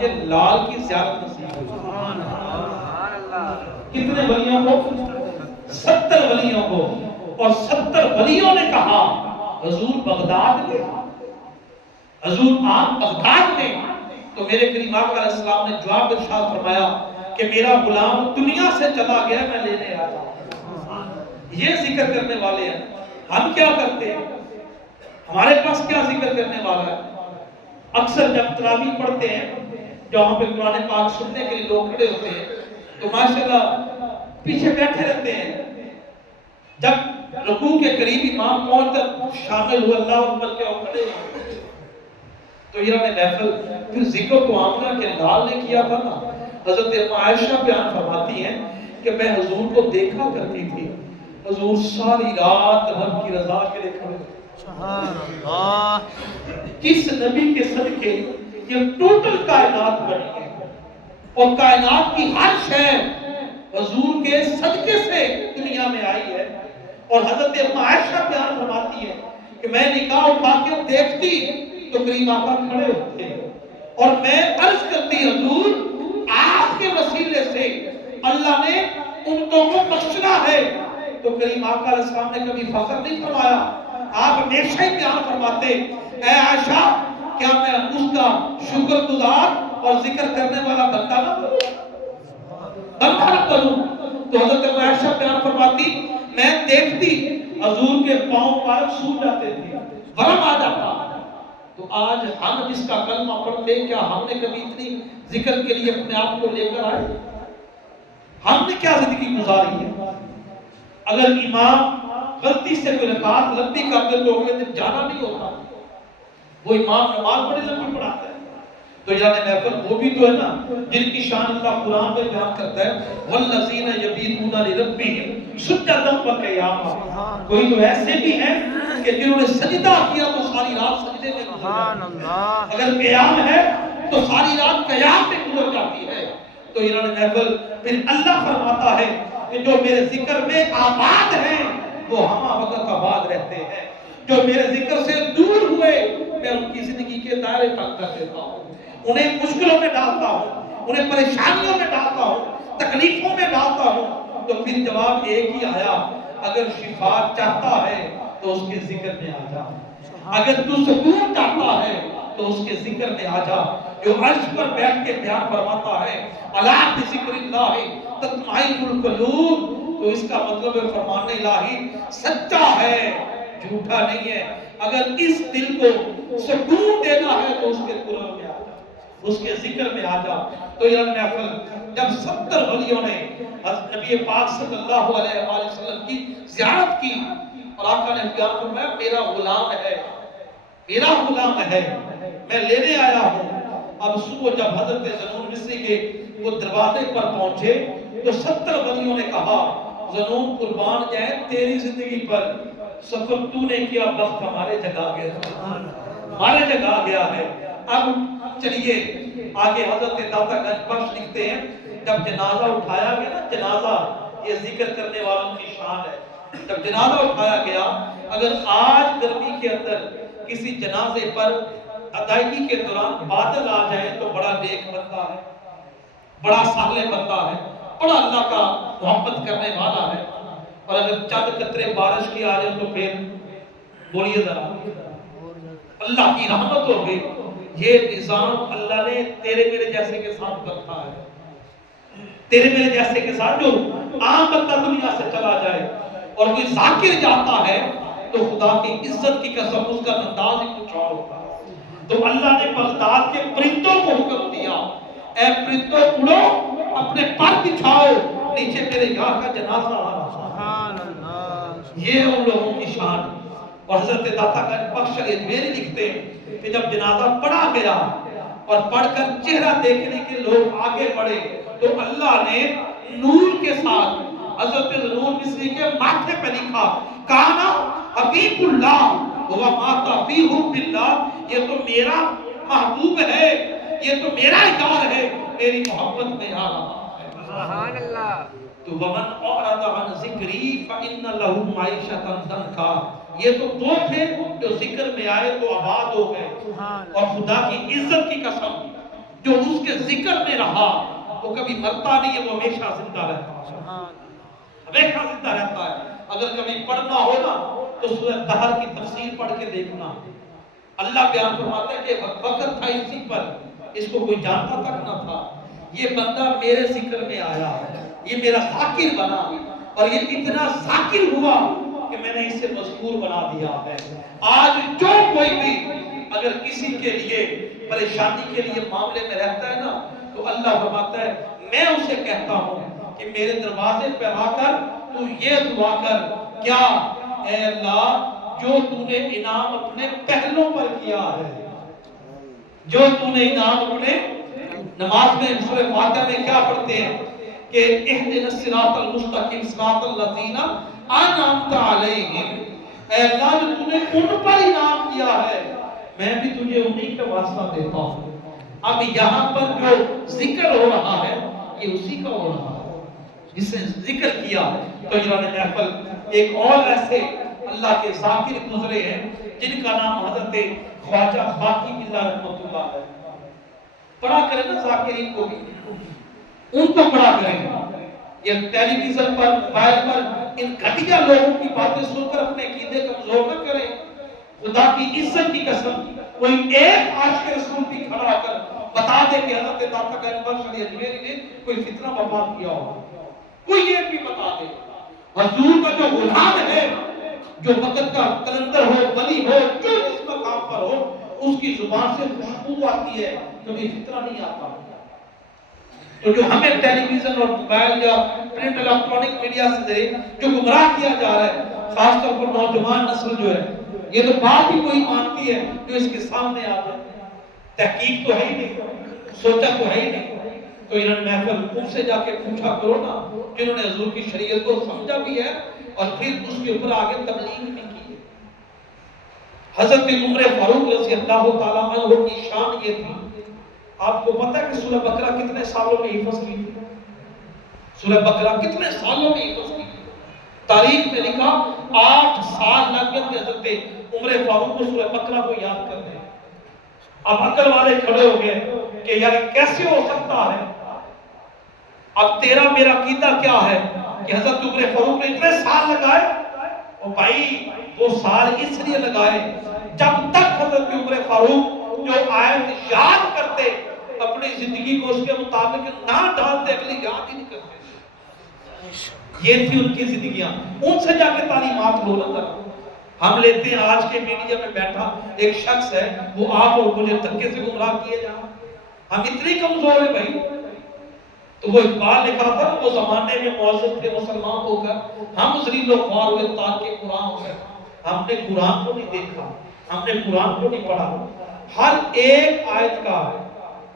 کے لال کی زیارت نصیب ہوئی. کتنے ولیوں کو؟ 70 ولیوں کو. اور 70 ولیوں نے کہا حضور بغداد میں، حضور آپ بغداد میں. تو میرے کریم آقا علیہ السلام نے جواب ارشاد فرمایا کہ میرا غلام دنیا سے چلا گیا، میں لینے آیا ہوں. یہ ذکر کرنے والے ہیں. ہم کیا کرتے ہیں؟ ہمارے پاس کیا ذکر کرنے والا ہے؟ اکثر جب تراویح پڑھتے ہیں جہاں پہ قرآن پاک سننے کے لیے لوگ کھڑے ہوتے ہیں تو ماشاءاللہ پیچھے بیٹھے رہتے ہیں. جب رکوع کے قریب امام پہنچ کر شامل ہوا اللہ اکبر کے اور کھڑے ہیں تو یہ نے محفل پھر ذکر تو آمنہ کے لال نے کیا تھا نا. حضرت عائشہ بیان فرماتی ہیں کہ میں حضور کو دیکھا کرتی تھی، حضور ساری رات رب کی رضا کے لیے کھڑے ہوتے. سبحان اللہ. کس نبی کے صدقے یہ ٹوٹل کائنات بنی ہے اور کائنات کی ہر شے حضور کے صدقے سے دنیا میں آئی ہے. اور حضرت عائشہ بیان فرماتی ہے کہ میں نگاہ اٹھا کے دیکھتی تو کریم آقا کھڑے ہوتے اور میں عرض کرتی حضور آپ کے وسیلے سے اللہ نے ان کو بخشنا ہے. تو کریم آقا علیہ السلام نے کبھی فخر نہیں فرمایا. آپ ہمیشہ ہی بیان فرماتے اے عائشہ کیا میں اس کا شکر گزار اور ذکر کرنے والا بندہ نہ بنوں. تو حضرت عائشہ بیان فرماتی میں دیکھتی حضور کے پاؤں مبارک سوکھ جاتے تھے، ورم آ جاتا. تو آج ہم جس کا کلمہ پڑھتے کیا ہم نے کبھی اتنی ذکر کے لیے اپنے آپ کو لے کر آئے؟ ہم نے کیا زندگی گزاری ہے؟ اگر امام غلطی سے کوئی رکعت لمبی کر دے تو اگلے دن جانا نہیں ہوتا. وہ امام نماز بڑی لمبی پڑھاتا ہے. تو یاد محفل وہ بھی تو ہے نا جن کی شان اللہ قرآن میں بیان کرتا ہے والذین یبیتون لربہم سجدا وقیاما. کوئی تو ایسے بھی ہیں کہ جنہوں نے سجدہ کیا تو ساری رات سجدے میں سبحان اللہ. اگر قیام ہے تو ساری رات قیام میں گزر جاتی ہے. تو انہوں نے محفل پھر اللہ فرماتا ہے کہ جو میرے ذکر میں آباد ہیں وہ ہمہ وقت آباد رہتے ہیں. جو میرے ذکر سے دور ہوئے میں ان کی زندگی کے دائرے تنگ کر دیتا ہوں، انہیں مشکلوں میں ڈالتا ہوں، انہیں پریشانیوں میں ڈالتا ہوں، تکلیفوں میں ڈالتا ہوں. تو پھر جواب ایک ہی آیا اگر شفا چاہتا ہے تو اس کے ذکر میں آ جا. اگر تو سکون چاہتا ہے تو اس کے ذکر میں آ جا. جو عرش پر بیٹھ کے بیان فرماتا ہے الا بذکر اللہ تطمئن القلوب. تو اس کا مطلب ہے فرمان الہی سچا ہے، جھوٹا نہیں ہے. اگر اس دل کو سکون دینا ہے تو اس کے قرب میں آ جا، اس کے ذکر میں آ جا. تو یہ محفل جب 70 ولیوں نے نبی پاک صلی اللہ علیہ وآلہ وسلم کی زیارت کی اور آقا نے بیان فرمایا میرا غلام ہے، میرا غلام ہے، میں لینے آیا ہوں. اب صبح جب حضرت ذنون مصری کے وہ دروازے پر پہنچے تو 70 ولیوں نے کہا ذنون قربان جائیں تیری زندگی پر، سفر تو نے کیا وقت ہمارے جگہ گیا، ہمارے جگہ گیا ہے. اب چلیے آگے حضرت داتا گنج بخش لکھتے ہیں جب جنازہ اٹھایا گیا نا، جنازہ یہ ذکر کرنے والوں کی شان ہے. جب جنازہ اٹھایا گیا اگر آج گرمی کے اندر کسی جنازے پر ادائیگی کے دوران بادل آ جائے تو بڑا نیک بندہ ہے، بڑا صالح بندہ ہے، بڑا اللہ کا محبت کرنے والا ہے. اور اگر چند قطرے بارش کی آ جائے تو پھر بولیے ذرا اللہ کی رحمت ہوگی. یہ نظام اللہ نے تیرے میرے جیسے کے ساتھ رکھا ہے. تیرے میرے جیسے کے ساتھ جو عام بندہ دنیا سے چلا جائے اور کوئی ذاکر جاتا ہے تو خدا کی عزت کی قسم اس کا انداز ہی کچھ اور ہوتا ہے. تو اللہ نے بغداد کے پرندوں کو حکم دیا اے پرندوں اڑو اپنے پر بچھاؤ نیچے میرے یار کا جنازہ آ رہا. سبحان اللہ. یہ ان لوگوں کی شان. اور حضرت داتا گنج بخش اجمیری لکھتے ہیں کہ جب جنازہ پڑھا گیا اور پڑھ کر چہرہ دیکھنے کے لوگ آگے بڑھے تو اللہ نے نور کے ساتھ حضرت ذنون مصری کے ماتھے پہ لکھا کانا حبیب اللہ ہوا ماتا فی حب اللہ. یہ تو میرا محبوب ہے، یہ تو میرا یار ہے، میری محبت میں آ رہا ہے. سبحان اللہ. تو ومن اعرض عن ذکری فإن له معیشۃ ضنکا. یہ تو دو تھے جو ذکر میں آئے تو آباد ہو گئے. اور خدا کی عزت کی قسم جو اس کے ذکر میں رہا وہ کبھی مرتا نہیں ہے، وہ ہمیشہ زندہ رہتا ہے، ہمیشہ زندہ رہتا ہے۔ اگر کبھی پڑھنا ہو نا تو سورہ دہر کی تفسیر پڑھ کے دیکھنا، اللہ بیان فرماتا ہے کہ وقت تھا اسی پر، اس کو کوئی جانتا تک نہ تھا، یہ بندہ میرے ذکر میں آیا، یہ میرا ذاکر بنا، اور یہ اتنا ذاکر ہوا کہ میں نے اسے مذکور بنا دیا ہے۔ آج جو کوئی بھی اگر کسی کے لیے پریشانی کے لیے معاملے میں رہتا ہے نا تو اللہ فرماتا ہے میں اسے کہتا ہوں کہ میرے دروازے پہ آ کر تو یہ دعا کر، کیا اے اللہ جو تو نے انعام اپنے پہلوں پر کیا ہے، جو تو نے انعام اپنے، نماز میں سورہ فاتحہ میں کیا پڑھتے ہیں کہ اہدنا الصراط المستقیم صراط الذین انعمت علیہم، اے اللہ جو تو نے ان پر انعام کیا ہے میں بھی تجھے انہی کا واسطہ دیتا ہوں۔ اب یہاں پر جو ذکر ہو رہا ہے یہ اسی کا ہو رہا ہے جس نے ذکر کیا۔ تو جناب محفل ایک اور ایسے اللہ کے ذاکر گزرے ہیں جن کا نام حضرت خواجہ باقی باللہ رحمۃ اللہ ہے۔ پڑھا کریں نا ذاکرین کو بھی، ان کو پڑھا کریں، یہ ٹیلی ویژن پر موبائل پر ان گھٹیا لوگوں کی باتیں سن کر اپنے عقیدے کمزور نہ کریں۔ خدا کی عزت کی قسم کوئی ایک عاشق رسول بھی کھڑا کر بتا دے کہ حضرت داتا غیاث بخش علی اجمیری نے کوئی فتنہ برپا کیا ہو، کوئی ایک بھی بتا دے۔ حضور کا جو غلام ہے، جو وقت کا کلندر ہو، ولی ہو، جو اس مقام پر ہو، اس کی زبان سے خوشبو آتی ہے، کبھی فتنہ نہیں آتا۔ تو جو ہمیں ٹیلی ویژن اور موبائل یا پرنٹ الیکٹرانک میڈیا سے ذریعے جو گمراہ کیا جا رہا ہے، خاص طور پر نوجوان نسل جو ہے، یہ تو بات ہی کوئی مانتی ہے جو اس کے سامنے آ جائے، تحقیق تو ہے ہی نہیں، سوچا تو ہے ہی نہیں۔ تو انہوں نے محفل ان سے جا کے پوچھا کرو نا جنہوں نے حضور کی شریعت کو سمجھا بھی ہے اور پھر اس کے اوپر آگے تبلیغ بھی کی ہے۔ حضرت عمر فاروق رضی اللہ تعالیٰ عنہ کی شان یہ تھی، آپ کو پتہ ہے کہ سورہ بقرہ کتنے سالوں میں حفظ کی تھی؟ سورہ بقرہ کتنے سالوں میں حفظ کی تھی؟ تاریخ میں لکھا 8 سال لگ گئے حضرت عمر فاروق کو سورہ بقرہ کو یاد کرنے۔ اب عقل والے کھڑے ہو گئے کہ یار کیسے ہو سکتا ہے؟ اب تیرا میرا عقیدہ کیا ہے کہ حضرت عمر فاروق نے اتنے سال لگائے؟ اور بھائی وہ سال اس لیے لگائے جب تک حضرت عمر فاروق جو آیت یاد کرتے اپنی زندگی کو اس کے مطابق نہ ڈالتے، اگلی یاد ہی نہیں کرتے۔ یہ تھی ان کی زندگیاں، ان سے جا کے تعلیمات لو لگا۔ ہم لیتے ہیں آج کے میڈیا میں بیٹھا ایک شخص ہے، وہ آپ اور مجھے دھکے سے گمراہ کیے جائیں، ہم اتنی کمزور ہیں بھائی۔ تو وہ اقبال نے کہا تھا وہ زمانے میں معزز تھے مسلمان ہو کر، ہم ذلیل و خوار ہوئے تارک قرآن ہو کر۔ ہم نے قرآن کو نہیں دیکھا، ہم نے قرآن کو نہیں پڑھا، ہر ایک آیت کا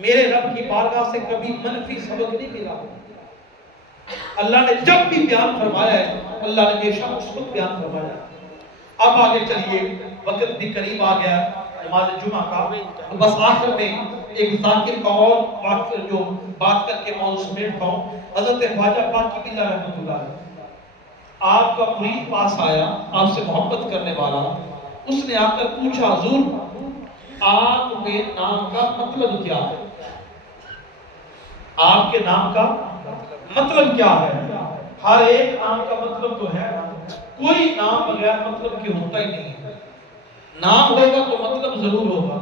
میرے رب کی بارگاہ سے کبھی منفی سبق نہیں ملا۔ اللہ نے جب بھی بیان فرمایا ہے اللہ نے بے شک اس کو بیان فرمایا۔ اب آگے چلیے، وقت بھی قریب آ گیا نماز جمعہ کا، بس آخر میں ایک ذاکر کا اور جو بات کر کے موضوع سمیٹتا ہوں۔ حضرت خواجہ باقی باللہ رحمۃ اللہ علیہ، آپ کا مرید پاس آیا، آپ سے محبت کرنے والا، اس نے آ کر پوچھا حضور آپ کے نام کا مطلب کیا ہے؟ آپ کے نام کا مطلب کیا ہے؟ ہر ایک نام کا مطلب تو ہے، کوئی نام بغیر مطلب کے ہوتا ہی نہیں ہے۔ نام ہوگا تو مطلب ضرور ہوگا۔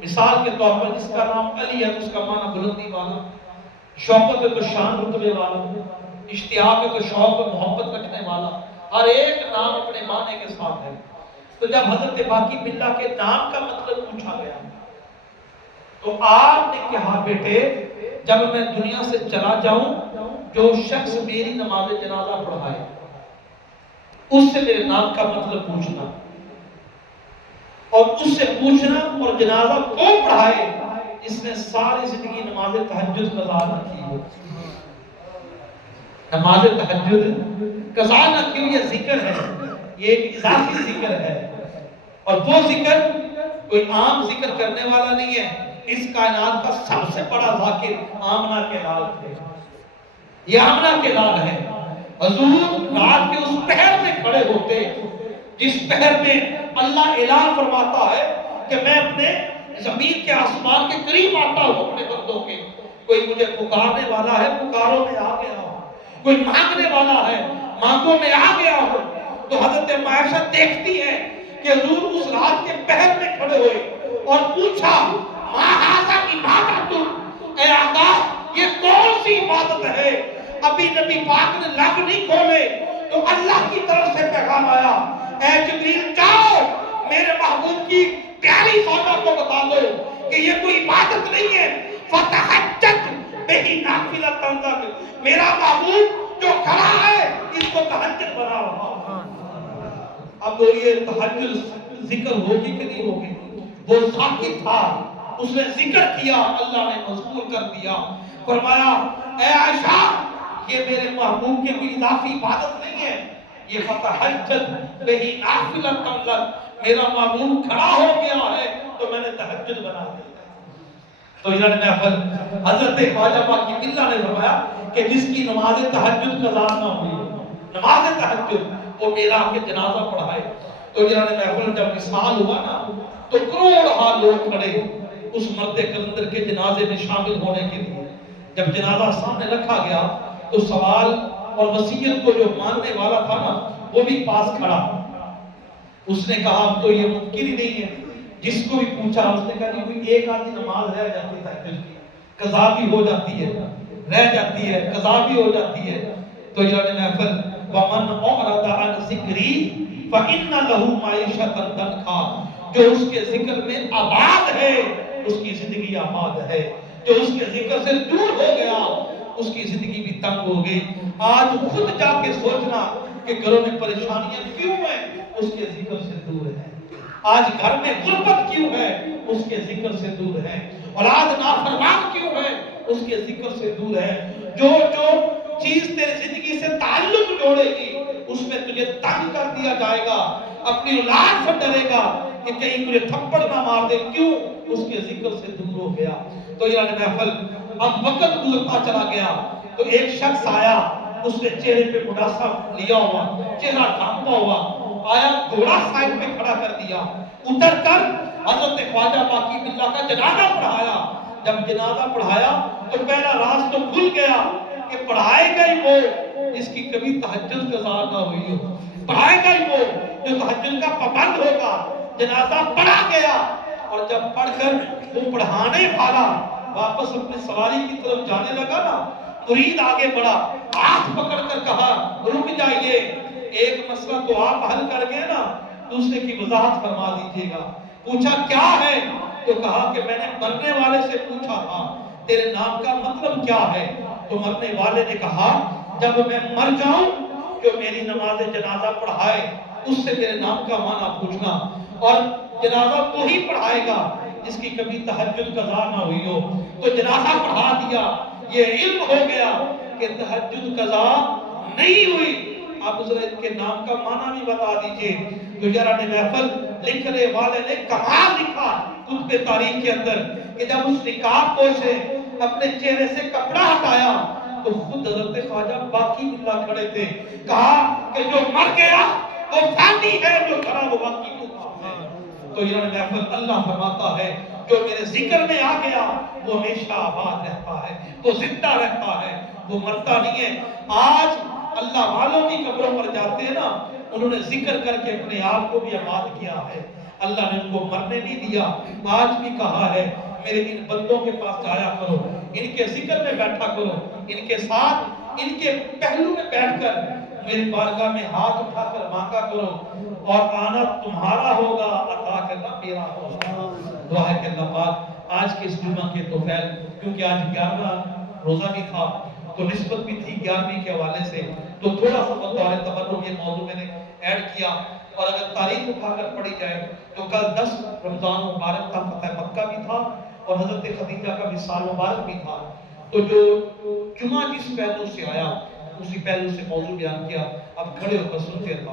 مثال کے طور پر جس کا نام علی ہے تو اس کا معنی بلندی والا، شوقت ہے تو شان رتبے والا، اشتیاق ہے تو شوق اور محبت رکھنے والا، ہر ایک نام اپنے معنی کے ساتھ ہے۔ تو جب حضرت باقی باللہ کے نام کا مطلب پوچھا گیا تو آپ نے کہا بیٹے جب میں دنیا سے چلا جاؤں جو شخص میری نماز جنازہ پڑھائے اس سے میرے نام کا مطلب پوچھنا، اور اس سے پوچھنا اور جنازہ کون پڑھائے اس نے ساری زندگی نماز تہجد قضا نہ کی ہو۔ نماز تہجد قضا نہ کی ہو، یہ ذکر ہے، یہ ایک اضافی ذکر ہے، اور وہ ذکر کوئی عام ذکر کرنے والا نہیں ہے۔ اس کائنات کا سب سے بڑا ذاکر آمنہ کے لال تھے، یہ آمنہ کے لال ہے۔ حضور رات کے اس پہر میں کھڑے ہوتے جس پہر میں اللہ اعلان فرماتا ہے کہ میں اپنے زمین کے آسمان کے قریب آتا ہوں اپنے بندوں کے. کوئی مجھے پکارنے والا ہے پکاروں میں آ گیا ہوں, کوئی مانگنے والا ہے مانگوں میں آ گیا ہوں. تو حضرت عائشہ دیکھتی ہے کہ حضور اس رات کے پہر میں کھڑے ہوئے اور پوچھا ما ھذا عبادت, اے آقا یہ کون سی عبادت ہے؟ ابھی نبی پاک نے لب نہیں کھولے تو اللہ کی طرف سے پیغام آیا, اے جبریل جاؤ میرے محبوب کی پیاری فوجا کو بتا دو کہ یہ کوئی عبادت نہیں ہے, فتحجت بہی نافلۃ لک, میرا محبوب جو کھڑا ہے اس کو تہجد بنا رہا. اب بولیے تہجد ذکر ہوگی کہ نہیں ہوگی؟ وہ ساکت تھا, اس نے ذکر کیا, اللہ نے مذکور کر دیا. فرمایا اے عائشہ یہ میرے محبوب کے کوئی اضافی عبادت نہیں ہے, یہ فتحجت بہی نافلۃ لک, میرا محبوب کھڑا ہو گیا ہے تو میں نے تہجد بنا دی. تو انہوں نے محفل حضرت خواجہ باقی باللہ نے فرمایا کہ جس کی نماز تہجد قضا نہ ہوئی, نماز تہجد, وہ میرا کے جنازہ پڑھائے. تو انہوں نے محفل جب وصال ہوا نا تو کروڑ لوگ کھڑے اس مرد کلندر کے جنازے میں شامل ہونے کے لیے. جب جنازہ سامنے رکھا گیا تو سوال اور وصیت کو جو ماننے والا تھا نا وہ بھی پاس کھڑا. اس نے کہا اب تو یہ ممکن ہی نہیں ہے. جس کو بھی پوچھا اس نے کہا کوئی ایک آدھی نماز رہ جاتی تہجد کی, قضا بھی ہو جاتی ہے, رہ جاتی ہے, قضا بھی ہو جاتی ہے. تو یہ محفل ومن اعرض عن ذکری فإن له معیشۃ ضنکا, جو اس کے ذکر میں آباد ہے اس کی زندگی آباد ہے, جو اس کے ذکر سے دور ہو گیا اس کی زندگی بھی تنگ ہو گئی. آج خود جا کے سوچنا کہ گھروں میں پریشانیاں کیوں ہیں, اس کے ذکر سے دور ہے. آج گھر میں غربت کیوں ہے, اس کے ذکر سے دور ہے. اولاد نافرمان کیوں ہے, اس کے ذکر سے دور ہے. جو چیز تیرے زندگی سے تعلق جوڑے گی اس میں تجھے تنگ کر دیا جائے گا. اپنی اولاد سے ڈرے گا کہ کہیں مجھے تھپڑ نہ مار دے, کیوں؟ اس کے ذکر سے دور ہو گیا. تو یہ محفل اب وقت گزرتا چلا گیا تو ایک شخص آیا, اس نے چہرے پہ مڈاسا لیا ہوا, چہرہ ڈھانپا ہوا آیا, گھوڑا سائڈ پہ کھڑا کر دیا, اتر کر حضرت خواجہ باقی باللہ کا جنازہ پڑھایا. جب جنازہ پڑھایا تو پہلا راز تو کھل گیا کہ پڑھائے گا ہی وہ جس کی کبھی تہجد قضا نہ ہوئی ہو, پڑھائے گا ہی وہ جو تہجد کا پابند ہوگا. جنازہ پڑھا گیا اور جب پڑھ کر وہ پڑھانے والا واپس اپنے سواری کی طرف جانے لگا نا, مرید آگے بڑھا, ہاتھ پکڑ کر کہا رک جائیے, ایک مسئلہ تو آپ حل کر گئے نا, دوسرے کی وضاحت فرما دیجیے گا. پوچھا کیا ہے؟ تو کہا کہ میں نے مرنے والے سے پوچھا تھا تیرے نام کا مطلب کیا ہے. تو مرنے والے نے کہا جب میں مر جاؤں جو میری نماز جنازہ پڑھائے اس سے میرے نام کا معنی پوچھنا, اور جنازہ تو ہی پڑھائے گا جس کی کبھی تہجد قضا نہ ہوئی ہو. تو جنازہ پڑھا دیا, یہ علم ہو گیا کہ تہجد قضا نہیں ہوئی. آپ ذرا ان کے نام کا معنی بھی بتا دیجئے. گجرا نے محفل لکھنے والے نے کمال لکھا کتب تاریخ کے اندر کہ جب اس نقاب پوشے اپنے چہرے سے کپڑا ہٹایا تو خود حضرت خواجہ باقی باللہ کھڑے تھے. کہا کہ جو مر گیا وہ فانی ہے, جو کھڑا وہ باقی باللہ ہے. تو یہ محفل اللہ فرماتا ہے جو میرے ذکر میں آ گیا وہ ہمیشہ آباد رہتا ہے, وہ زندہ رہتا ہے, وہ مرتا نہیں ہے. آج اللہ والوں کی قبروں پر جاتے ہیں نا, انہوں نے ذکر کر کے اپنے آپ کو بھی آباد کیا ہے, اللہ نے ان کو مرنے نہیں دیا. آج بھی کہا ہے میرے ان بندوں کے پاس جایا کرو, ان کے ذکر میں بیٹھا کرو, ان کے ساتھ ان کے پہلو میں بیٹھ کر میری بارگاہ میں ہاتھ اٹھا کر مانگا کرو, اور آنا تمہارا ہوگا عطا کرنا میرا ہوگا. دعا ہے کہ اللہ پاک آج کے اس جمعہ کے توفیل, کیونکہ آج 11واں روزہ بھی تھا تو نسبت بھی تھی 11ویں کے حوالے سے, تو تھوڑا سا بطور تبرک یہ موضوع میں نے ایڈ کیا. اور اگر تاریخ اٹھا کر پڑھی جائے تو کل 10 رمضان مبارک کا فتح مکہ بھی تھا اور حضرت خدیجہ کا وصال مبارک بھی تھا. تو جو جمعہ جس پہلو سے آیا اسی پہلو سے موضوع بیان کیا. اب کھڑے ہو کر سنتے ہیں.